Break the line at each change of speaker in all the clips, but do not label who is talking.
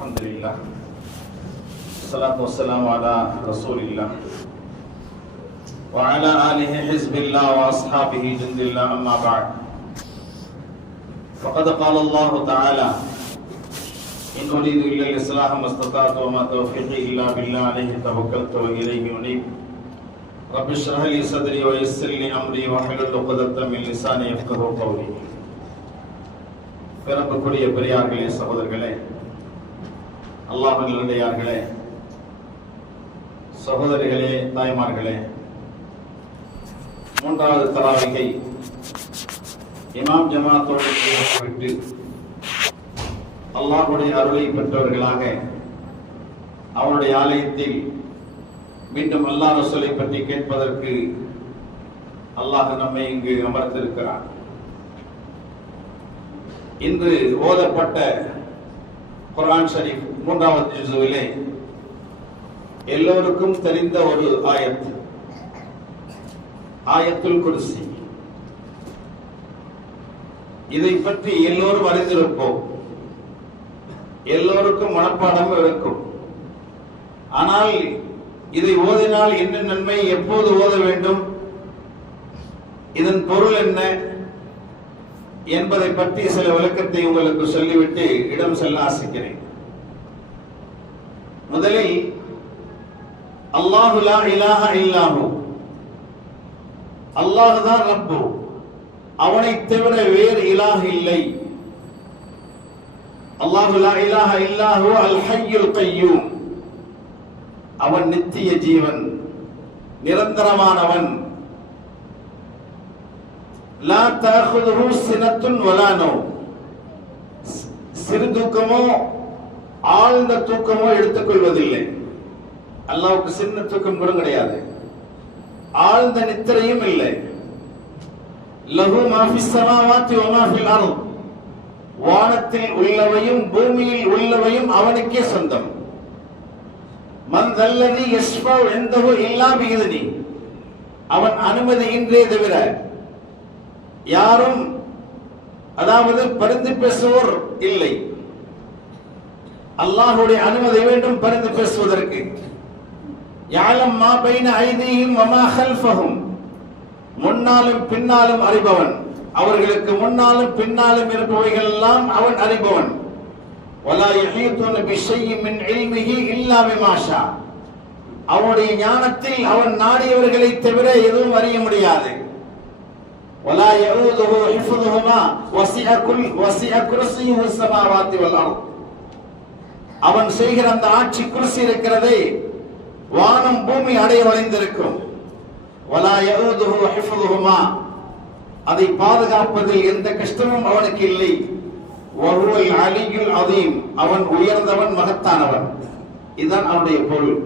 الحمد لله الصلاة والسلام على رسول الله وعلى آله حزب الله وأصحابه جند الله أما بعد فقد قال الله تعالى إن أريد إلا الإصلاح ما استطعت وما توفيقي إلا بالله عليه توكلت وإليه أنيب رب اشرح لي صدري ويسر لي أمري واحلل عقدة من لساني يفقهوا قولي பிறப்புக்குரிய பெரியார்களே சகோதரர்களே அல்லாஹ் நல்லையார்களே சகோதரிகளே தாய்மார்களே மூன்றாவது தராவிகை இமாம் ஜமாத்தோடு விட்டு அல்லாஹுடைய அருளை பெற்றவர்களாக அவருடைய ஆலயத்தில் மீண்டும் அல்லாஹ் ரசூலை பற்றி கேட்பதற்கு அல்லாஹ் நம்மை இங்கு அமர்த்திருக்கிறார் இன்று ஓதப்பட்ட குரான் ஷரீப் மூன்றாவது ஜுசுவிலே எல்லோருக்கும் தெரிந்த ஒரு ஆயத். ஆயத்துல் குர்சி. இதை பற்றி எல்லோரும் அறிந்திருப்போம். எல்லோருக்கும் மனப்பாடம் இருக்கும். ஆனால் இதை ஓதினால் என்ன நன்மை? எப்போது ஓத வேண்டும்? இதன் பொருள் என்ன? என்பதை பற்றி சில விளக்கத்தை உங்களுக்கு சொல்லிவிட்டு இடம் செல்ல ஆசிக்கிறேன். முதலில் அல்லாஹு இலாஹ இல்லாஹு. அல்லாஹ் ரப்பு. அவனை தவிர வேறு இலாஹ் இல்லை. அல்லாஹு லா இலாஹ இல்லாஹு அல் ஹய்யுல் கய்யூம் அவன் நித்திய ஜீவன் நிரந்தரமானவன். லா தாகுதுஹு சினத்துன் வலானோ சிறு தூக்கமோ ஆழ்ந்த தூக்கமோ எடுத்துக்கொள்வதில்லை அல்லாவுக்கு சின்ன தூக்கம் கூட கிடையாது ஆழ்ந்த நித்திரையும் இல்லை லகு மாஃபி சமாவாத்தி ஒமாஃபில் அருள் வானத்தில் உள்ளவையும் பூமியில் உள்ளவையும் அவனுக்கே சொந்தம் மந்தல்லதி எஸ்பவ் எந்தவோ இல்லா விகிதனி அவன் அனுமதியின்றே தவிர யாரும் அதாவது பரிந்து பேசுவோர் இல்லை. அல்லாஹுடைய அனுமதி வேண்டும் பரிந்து பேசுவதற்கு. யாலம் மா பைன ஐதியும் மமா ஹல்ஃபஹும் முன்னாலும் பின்னாலும் அறிபவன். அவர்களுக்கு முன்னாலும் பின்னாலும் இருப்பவைகள் எல்லாம் அவன் அறிபவன். ஒலா யஹீதுன விஷயம் மின் இல்மிஹி இல்லா மாஷா அவனுடைய ஞானத்தில் அவன் நாடியவர்களை தவிர எதுவும் அறிய முடியாது. ولا يعوده حفظهما وسع كل وسع كرسيه السماوات والارض அவன் செய்கிற அந்த ஆட்சி குருசி இருக்கிறதே வானம் பூமி அடைய வளைந்திருக்கும் ولا يعوده حفظهما அதை பாதுகாப்பதில் எந்த கஷ்டமும் அவனுக்கு இல்லை وهو العلي العظيم அவன் உயர்ந்தவன் மகத்தானவன் இதுதான் அவனுடைய பொருள்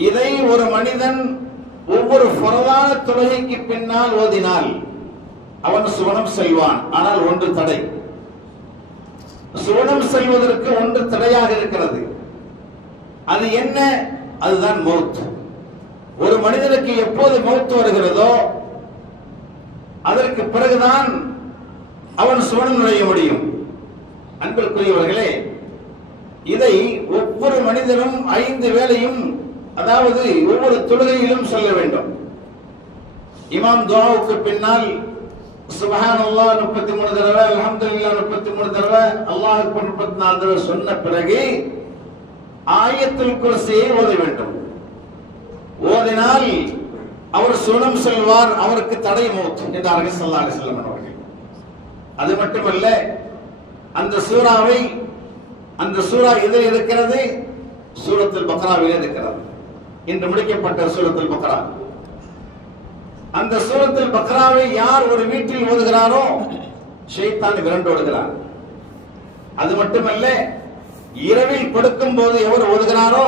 இதை ஒரு மனிதன் ஒவ்வொரு பரவான தொழுகைக்கு பின்னால் ஓதினால் அவன் சுவனம் செல்வான் ஆனால் ஒன்று தடை. சுவனம் செல்வதற்கு ஒன்று தடையாக இருக்கிறது. அது என்ன? அதுதான் மௌத் ஒரு மனிதனுக்கு எப்போது மௌத் வருகிறதோ அதற்கு பிறகுதான் அவன் சுவனம் நுழைய முடியும். அன்பிற்குரியவர்களே இதை ஒவ்வொரு மனிதனும் ஐந்து வேளையும் அதாவது ஒவ்வொரு தொழுகையிலும் சொல்ல வேண்டும். இமாம் துவாவுக்கு பின்னால் சுபஹான் அல்லாஹ் முப்பத்தி மூணு தடவை அல்ஹம்துலில்லா முப்பத்தி மூணு தடவை அல்லாஹ் முப்பத்தி நாலு தடவை சொன்ன பிறகு ஆயத்தில் குரசையை ஓத வேண்டும். ஓதினால் அவர் சுனம் செல்வார் அவருக்கு தடை மூத் என்றார்கள் சல்லா அலிஸ்லாம் அவர்கள். அது மட்டுமல்ல அந்த சூறாவை அந்த சூறா எதில் இருக்கிறது? சூரத்தில் பக்ராவில் இருக்கிறது. என்று முடிக்கப்பட்ட சூரத்தில் பக்ரா. அந்த சூரத்தில் பக்ராவை யார் ஒரு வீட்டில் ஓதுகிறாரோ ஷெய்தான் விரண்டு ஓடுகிறார் அது மட்டுமல்ல இரவில் கொடுக்கும் போது எவர் ஓடுகிறாரோ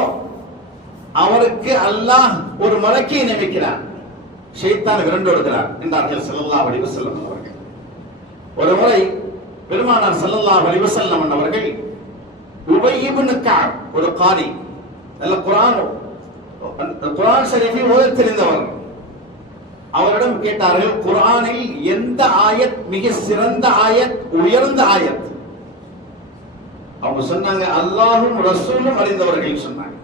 அவருக்கு அல்லாஹ் ஒரு மலக்கை நியமிக்கிறார் ஷெய்தான் விரண்டு ஓடுகிறார் என்றார்கள் செல்லல்லா அலைஹி அவர்கள். ஒரு முறை பெருமானார் செல்லல்லா அலைஹி வஸல்லம் அவர்கள் உபயிபுனுக்கார் ஒரு காரி நல்ல குரானோ குரான் ஷரீஃபை ஓத தெரிந்தவர் அவரிடம் கேட்டார்கள் குரானில் எந்த ஆயத் மிக சிறந்த ஆயத் உயர்ந்த ஆயத்? அவங்க சொன்னாங்க அல்லாஹும் ரசூலும் அறிந்தவர்கள் சொன்னாங்க.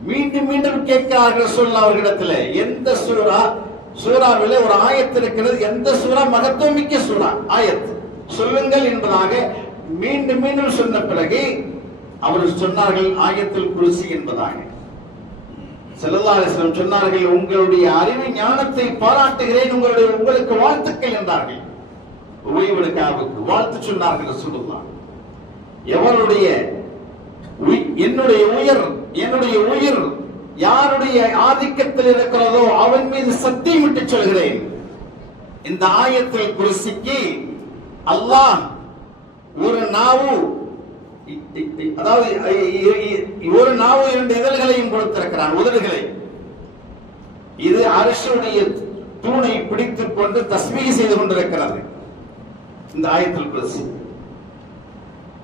மீண்டும் மீண்டும் கேட்கிறார்கள் ரசூல் அவர்களிடத்துல எந்த சூரா? சூறாவில் ஒரு ஆயத்து இருக்கிறது. எந்த சூறா மகத்துவம் மிக்க சூறா ஆயத்து சொல்லுங்கள் என்பதாக மீண்டும் மீண்டும் சொன்ன பிறகு அவர்கள் சொன்னார்கள் ஆயத்தில் குருசி என்பதாக. ஸல்லல்லாஹு அலைஹி சொன்னார்கள் உங்களுடைய அறிவு ஞானத்தை பாராட்டுகிறேன் உங்களுடைய உங்களுக்கு வாழ்த்துக்கள் என்றார்கள். உபயோகக்காவுக்கு வாழ்த்து சொன்னார்கள் சொல்லலாம் எவருடைய உய்- என்னுடைய உயிர் என்னுடைய உயிர் யாருடைய ஆதிக்கத்தில் இருக்கிறதோ அவன் மீது சத்தியமிட்டு சொல்கிறேன். இந்த ஆயத்தில் குருசிக்கு அல்லாஹ் ஒரு நாவு அதாவது ஒரு நாவு இரண்டு இதழ்களையும் கொடுத்திருக்கிறான் உதடுகளை இது அரசுடைய தூணை பிடித்துக் கொண்டு தஸ்மீக செய்து கொண்டிருக்கிறது. இந்த ஆயத்தில் குலசி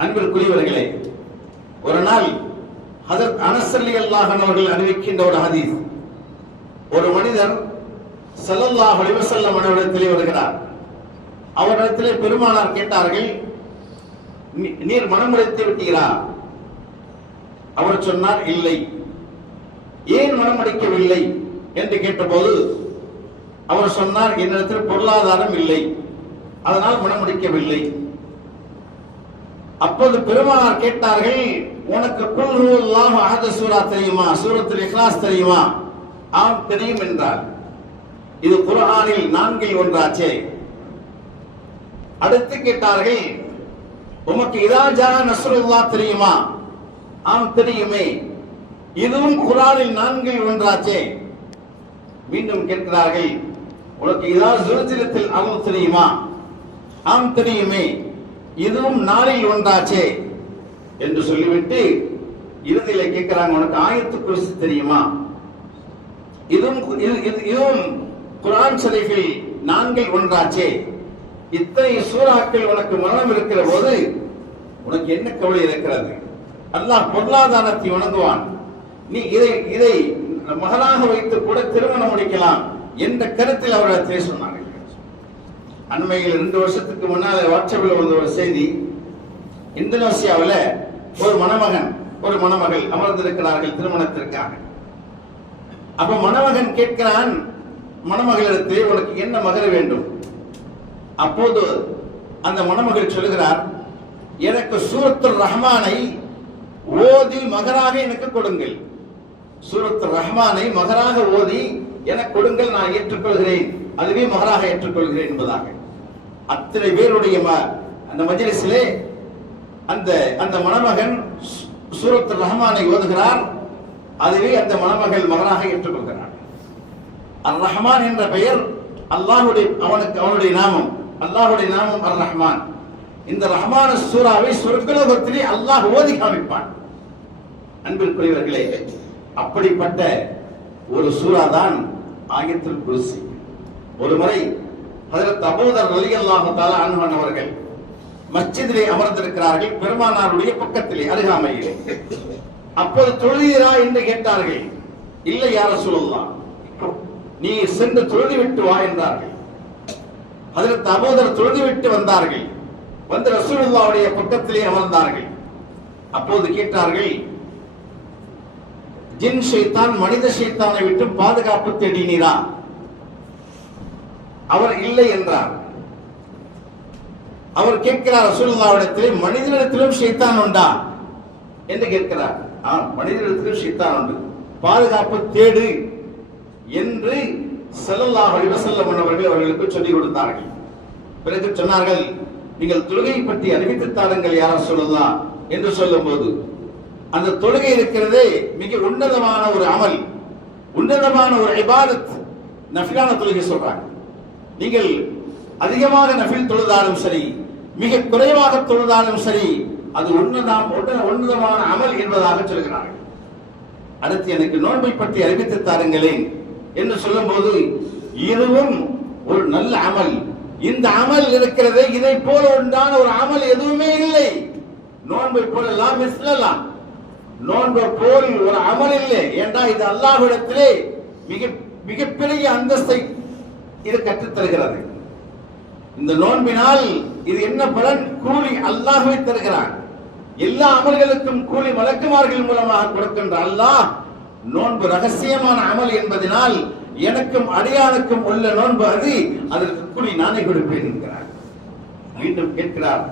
அன்பில் குளிவர்களே ஒரு நாள் அதற்கு அனசல்லி அல்லாஹன் அவர்கள் அறிவிக்கின்ற ஒரு ஹதீஸ். ஒரு மனிதர் செல்லல்லாஹ் அலைஹி அவரிடத்திலே வருகிறார். அவரிடத்திலே பெருமானார் கேட்டார்கள் நீர் மனம் விட்டீரா? அவர் சொன்னார் இல்லை. ஏன் மனமடிக்கவில்லை? என்று கேட்டபோது அவர் சொன்னார் என்னிடத்தில் பொருளாதாரம் இல்லை. அதனால் மனம் அப்போது பெருமானார் கேட்டார்கள் உனக்கு குல் அகத சூரா தெரியுமா? சூரத்தில் இஹ்லாஸ் தெரியுமா? ஆம் தெரியும் என்றார். இது குரானில் நான்கில் ஒன்றாச்சே. அடுத்து கேட்டார்கள் உமக்கு இதா ஜா நஸ்ருல்லாஹ் தெரியுமா? ஆம் தெரியுமே. இதுவும் குரானில் நான்கில் ஒன்றாச்சே. மீண்டும் கேட்கிறார்கள் உனக்கு இதா ஜுல்சிலத்தில் அளவு தெரியுமா? ஆம் தெரியுமே. இதுவும் நாளில் ஒன்றாச்சே. என்று சொல்லிவிட்டு இறுதியில கேட்கிறாங்க உனக்கு ஆயத்து குறித்து தெரியுமா? இதுவும் இது- இதுவும் குரான் ஷரீஃபில் நான்கில் ஒன்றாச்சே. இத்தனை சூறாக்கள் உனக்கு மரணம் இருக்கிற போது உனக்கு என்ன கவலை இருக்கிறது? அல்லாஹ் பொருளாதாரத்தை வணங்குவான். நீ இதை இதை மகனாக வைத்து கூட திருமணம் முடிக்கலாம் என்ற கருத்தில் அவரிடத்திலே சொன்னார்கள். அண்மையில் ரெண்டு வருஷத்துக்கு முன்னால் வாட்ஸ்அப்பில் வந்த ஒரு செய்தி இந்தோனேசியாவுல ஒரு மணமகன் ஒரு மணமகள் அமர்ந்திருக்கிறார்கள் திருமணத்திற்காக. அப்ப மணமகன் கேட்கிறான் மணமகளிடத்தில் உனக்கு என்ன மகர் வேண்டும்? அப்போது அந்த மணமகள் சொல்லுகிறார் எனக்கு சூரத்துல் ரஹ்மானை ஓதி மகராக எனக்கு கொடுங்கள். சூரத்துல் ரஹ்மானை மகராக ஓதி எனக்கு கொடுங்கள் நான் ஏற்றுக்கொள்கிறேன். அதுவே மகராக ஏற்றுக்கொள்கிறேன் என்பதாக. அத்தனை பேருடைய ம- அந்த மஜிலிசிலே அந்த அந்த மணமகன் சூ- சூரத்துல் ரஹ்மானை ஓதுகிறார். அதுவே அந்த மணமகள் மகனாக ஏற்றுக்கொள்கிறார். அர் ரஹ்மான் என்ற பெயர் அல்லாஹுடைய அவனுக்கு அவனுடைய நாமம். அல்லாஹுடைய நாமம் அர் ரஹ்மான். இந்த ரஹ்மான சூராவை சொர்க்கலோகத்திலே அல்லாஹ் ஓதி காமிப்பான். அன்பிற்குரியவர்களே அப்படிப்பட்ட ஒரு சூரா தான் ஆயத்தில் குருசி. ஒரு முறை அதற்கு அபோதர் அலி அல்லாஹால அன்ஹு அவர்கள் மஸ்ஜிதிலே அமர்ந்திருக்கிறார்கள் பெருமானாருடைய பக்கத்திலே அருகாமையிலே. அப்போது தொழுகிறா என்று கேட்டார்கள். இல்லை யார சொல்லலாம் நீ சென்று தொழுது விட்டு வா என்றார்கள். அதற்கு அபோதர் தொழுதுவிட்டு வந்தார்கள். வந்து ரசூலுல்லாவுடைய பக்கத்திலே அமர்ந்தார்கள். அப்போது கேட்டார்கள் ஜின் ஷைத்தான் மனித ஷைத்தானை விட்டு பாதுகாப்பு தேடினீரா? அவர் இல்லை என்றார். அவர் கேட்கிறார் ரசூலுல்லாவிடத்திலே மனிதனிடத்திலும் ஷைத்தான் உண்டா? என்று கேட்கிறார். ஆம் மனிதனிடத்திலும் ஷைத்தான் உண்டு. பாதுகாப்பு தேடு என்று ஸல்லல்லாஹு அலைஹி அவர்கள் அவர்களுக்கு சொல்லிக் கொடுத்தார்கள். பிறகு சொன்னார்கள் நீங்கள் தொழுகை பற்றி அறிவித்து தாருங்கள் யார் சொல்லலாம் என்று சொல்லும்போது அந்த தொழுகை இருக்கிறதே மிக உன்னதமான ஒரு அமல் உன்னதமான ஒரு இபாதத் நஃபிலான தொழுகை சொல்றாங்க. நீங்கள் அதிகமாக நஃபில் தொழுதாலும் சரி மிக குறைவாக தொழுதாலும் சரி அது உன்னதம் உன்னதமான அமல் என்பதாக சொல்கிறார்கள். அடுத்து எனக்கு நோன்பை பற்றி அறிவித்து தாருங்களேன். என்று சொல்லும்போது இதுவும் ஒரு நல்ல அமல். இந்த அமல் இருக்கிறது இதை போல உண்டான ஒரு அமல் எதுவுமே இல்லை. நோன்பை போலலாம் மிஸ்லாம் நோன்பை போல் ஒரு அமல் இல்லை. ஏண்டா இது அல்லாஹிடத்திலே மிக மிகப்பெரிய அந்தஸ்தை இது கற்றுத் தருகிறது இந்த நோன்பினால் இது என்ன பலன்? கூலி அல்லாஹுவை தருகிறான். எல்லா அமல்களுக்கும் கூலி வழக்குமார்கள் மூலமாக கொடுக்கின்ற அல்லாஹ் நோன்பு ரகசியமான அமல் என்பதனால் எனக்கும் அடியானுக்கும் உள்ள நோன்பு அது. அதற்கு கூலி நானே கொடுப்பேன் என்கிறார். மீண்டும் கேட்கிறார்.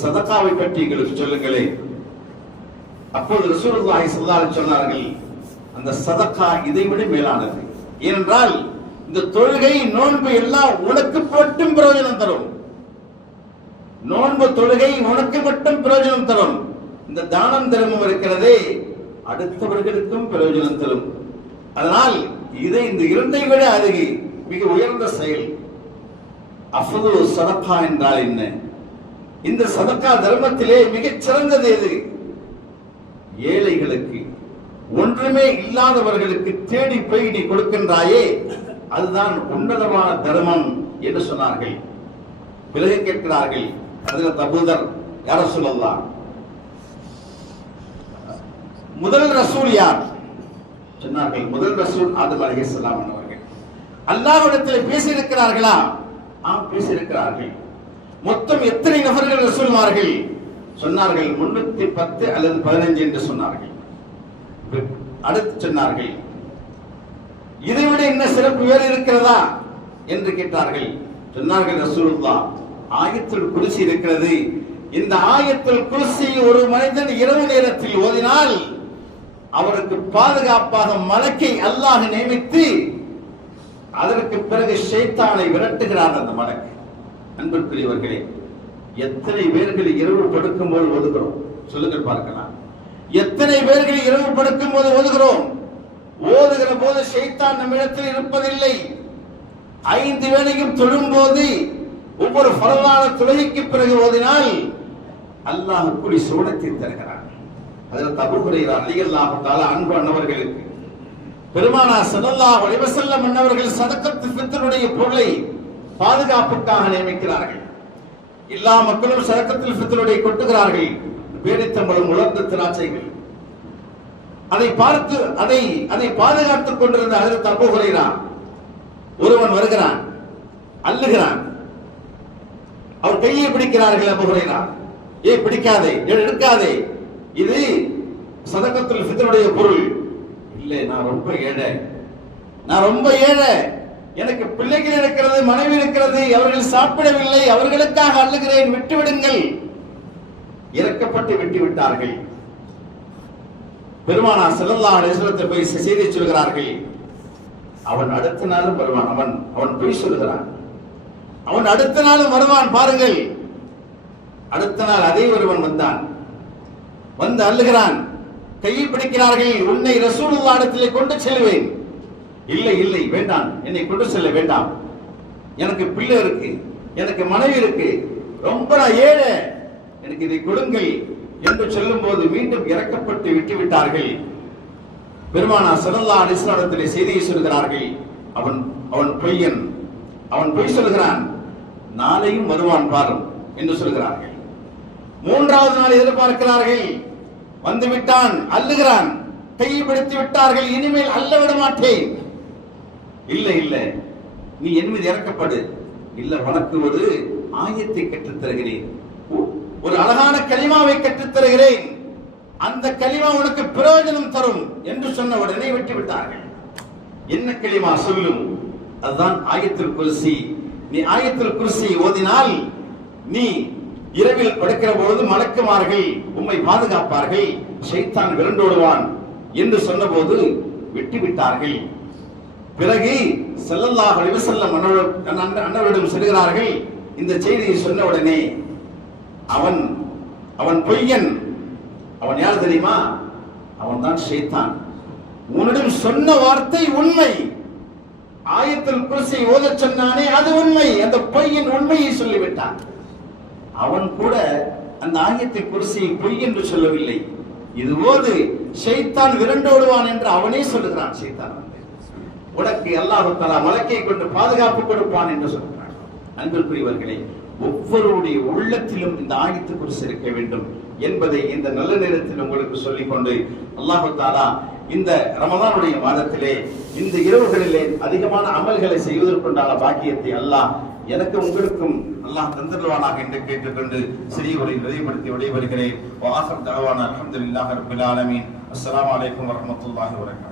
சதகாவை பற்றி எங்களுக்கு சொல்லுங்களேன் அப்போது ரசூலுல்லாஹி ஸல்லல்லாஹு சொன்னார்கள் அந்த சதக்கா இதைவிட மேலானது. ஏனென்றால் இந்த தொழுகை நோன்பு எல்லாம் உனக்கு மட்டும் பிரயோஜனம் தரும். நோன்பு தொழுகை உனக்கு மட்டும் பிரயோஜனம் தரும். இந்த தானம் தர்மம் இருக்கிறதே. அடுத்தவர்களுக்கும் பிரயோஜனம் தரும். அதனால் இதை இந்த இரண்டை விட அருகி மிக உயர்ந்த செயல். அஃபது சதக்கா என்றால் என்ன? இந்த சதக்கா தர்மத்திலே மிகச் சிறந்தது எது? ஏழைகளுக்கு. ஒன்றுமே இல்லாதவர்களுக்கு தேடி போய் நீ கொடுக்கின்றாயே அதுதான் உன்னதமான தர்மம் என்று சொன்னார்கள். பிறகு கேட்கிறார்கள். அதில் தபூதர் யார சொல்லலாம். முதல் ரசூல் யார்? சொன்னார்கள் முதல் ரசூல் ஆதம் அலைஹிஸ்ஸலாம் அவர்கள். அல்லாஹ்விடத்தில் பேசியிருக்கிறார்களா? ஆம் பேசியிருக்கிறார்கள். மொத்தம் எத்தனை நபர்கள் ரசூல்மார்கள்? சொன்னார்கள் முன்னூத்தி பத்து அல்லது பதினஞ்சு என்று சொன்னார்கள். அடுத்து சொன்னார்கள் இதைவிட என்ன சிறப்பு வேறு இருக்கிறதா என்று கேட்டார்கள். சொன்னார்கள் ரசூலுல்லா ஆயத்தில் குடிசி இருக்கிறது. இந்த ஆயத்தில் குடிசி ஒரு மனிதன் இரவு நேரத்தில் ஓதினால் அவருக்கு பாதுகாப்பாக மலக்கை அல்லாஹ் நியமித்து அதற்கு பிறகு ஷைத்தானை விரட்டுகிறார் அந்த மலக்கு. அன்பிற்குரியவர்களே எத்தனை பேர்கள் இரவு படுக்கும் போது ஒதுக்கிறோம்? சொல்லுங்கள் பார்க்கலாம். எத்தனை பேர்கள் இரவு படுக்கும் போது ஒதுகிறோம் ஓதுகிற போது ஷைத்தான் நம்மிடத்தில் இருப்பதில்லை. ஐந்து வேளையும் தொழும்போது ஒவ்வொரு பரவான தொழுகைக்கு பிறகு ஓதினால் அல்லாஹ் கூலி சோழத்தை தருகிறான். அதில் தபு குறைகிறார் அலிகல்லாஹு அன்பு அன்னவர்களுக்கு. பெருமானா சதல்லாஹ் வலிவசல்லம் மன்னவர்கள் சதக்கத்து பித்தனுடைய பொருளை பாதுகாப்புக்காக நியமிக்கிறார்கள். எல்லா மக்களும் சதக்கத்தில் பித்தனுடைய கொட்டுகிறார்கள். பேரித்தம்பளும் உலர்ந்த திராட்சைகள். அதை பார்த்து அதை அதை பாதுகாத்துக் கொண்டிருந்த அதில் தப்பு குறைகிறான் ஒருவன் வருகிறான் அள்ளுகிறான். அவர் கையை பிடிக்கிறார்கள் அபு ஏ பிடிக்காதே எடுக்காதே. இது சதக்கத்தில் ஃபித்ருடைய பொருள். இல்லை நான் ரொம்ப ஏழை. நான் ரொம்ப ஏழை. எனக்கு பிள்ளைகள் இருக்கிறது மனைவி இருக்கிறது அவர்கள் சாப்பிடவில்லை அவர்களுக்காக அழுகிறேன் விட்டுவிடுங்கள். இறக்கப்பட்டு விட்டு விட்டார்கள் பெருமானா செல்லல்லா அலிஸ்லத்தை போய் செய்தி சொல்கிறார்கள். அவன் அடுத்த நாளும் வருவான். அவன் அவன் போய் சொல்கிறான் அவன் அடுத்த நாளும் வருவான் பாருங்கள். அடுத்த நாள் அதே ஒருவன் வந்தான். வந்து அள்ளுகிறான். கையை பிடிக்கிறார்கள். உன்னை ரசூலுல்லாடத்திலே கொண்டு செல்வேன் இல்லை இல்லை வேண்டாம். என்னை கொண்டு செல்ல வேண்டாம். எனக்கு பிள்ளை இருக்கு. எனக்கு மனைவி இருக்கு. ரொம்ப நான் ஏழை. எனக்கு இதை கொடுங்கள் என்று சொல்லும்போது மீண்டும் இறக்கப்பட்டு விட்டு விட்டார்கள் பெருமானா சல்லல்லா அலிஸ்லாமத்திலே செய்தியை சொல்கிறார்கள். அவன் அவன் பொய்யன். அவன் பொய் சொல்கிறான். நாளையும் வருவான் பாரும் என்று சொல்கிறார்கள். மூன்றாவது நாள் எதிர்பார்க்கிறார்கள். வந்து விட்டான் அல்லுகிறான் தெய்வப்படுத்தி பிடித்து விட்டார்கள் இனிமேல் அல்ல விட மாட்டேன் இல்லை இல்லை. நீ என் மீது இறக்கப்படு. இல்ல உனக்கு ஒரு ஆயத்தை கற்றுத் தருகிறேன் ஒரு அழகான களிமாவை கற்றுத் தருகிறேன் அந்த களிமா உனக்கு பிரயோஜனம் தரும் என்று சொன்ன உடனே விட்டு விட்டார்கள் என்ன களிமா? சொல்லும். அதுதான் ஆயத்தில் குருசி. நீ ஆயத்தில் குருசி ஓதினால் நீ இரவில் படுக்கிற பொழுது மலக்குமார்கள் உம்மை பாதுகாப்பார்கள். சைத்தான் விரண்டோடுவான் என்று சொன்னபோது விட்டு விட்டார்கள் பிறகு ஸல்லல்லாஹு செல்லம் அண்ணவரிடம் செல்கிறார்கள் இந்த செய்தியை சொன்ன உடனே அவன் அவன் பொய்யன். அவன் யார் தெரியுமா? அவன் தான் ஷைத்தான். உன்னிடம் சொன்ன வார்த்தை உண்மை. ஆயத்தில் குருசை ஓதச் சொன்னானே அது உண்மை. அந்த பொய்யின் உண்மையை சொல்லிவிட்டான். அவன் கூட அந்த ஆயத்தை குருசியை பொய் என்று சொல்லவில்லை. இது போது ஷைத்தான் விரண்டோடுவான் என்று அவனே சொல்லுகிறான் ஷைத்தான். உனக்கு அல்லாஹு தலா மலக்கை கொண்டு பாதுகாப்பு கொடுப்பான் என்று சொல்கிறான் அன்பிற்குரியவர்களே ஒவ்வொருடைய உள்ளத்திலும் இந்த ஆயத்து குருசு இருக்க வேண்டும் என்பதை இந்த நல்ல நேரத்தில் உங்களுக்கு சொல்லிக் கொண்டு அல்லாஹு தாலா இந்த ரமதானுடைய மாதத்திலே இந்த இரவுகளிலே அதிகமான அமல்களை செய்வதற்குண்டான பாக்கியத்தை அல்லாஹ் எனக்கும் உங்களுக்கும் அல்லாஹ் தந்துடுவானாக என்று கேட்டுக்கொண்டு சிறிய உரை நிறைவுபடுத்தி விடைபெறுகிறேன். வாசம் தகவான அலமதுல்லாஹ் ரபில் ஆலமீன். அஸ்ஸலாமு அலைக்கும் வரஹ்மத்துல்லாஹி வபரகாத்துஹு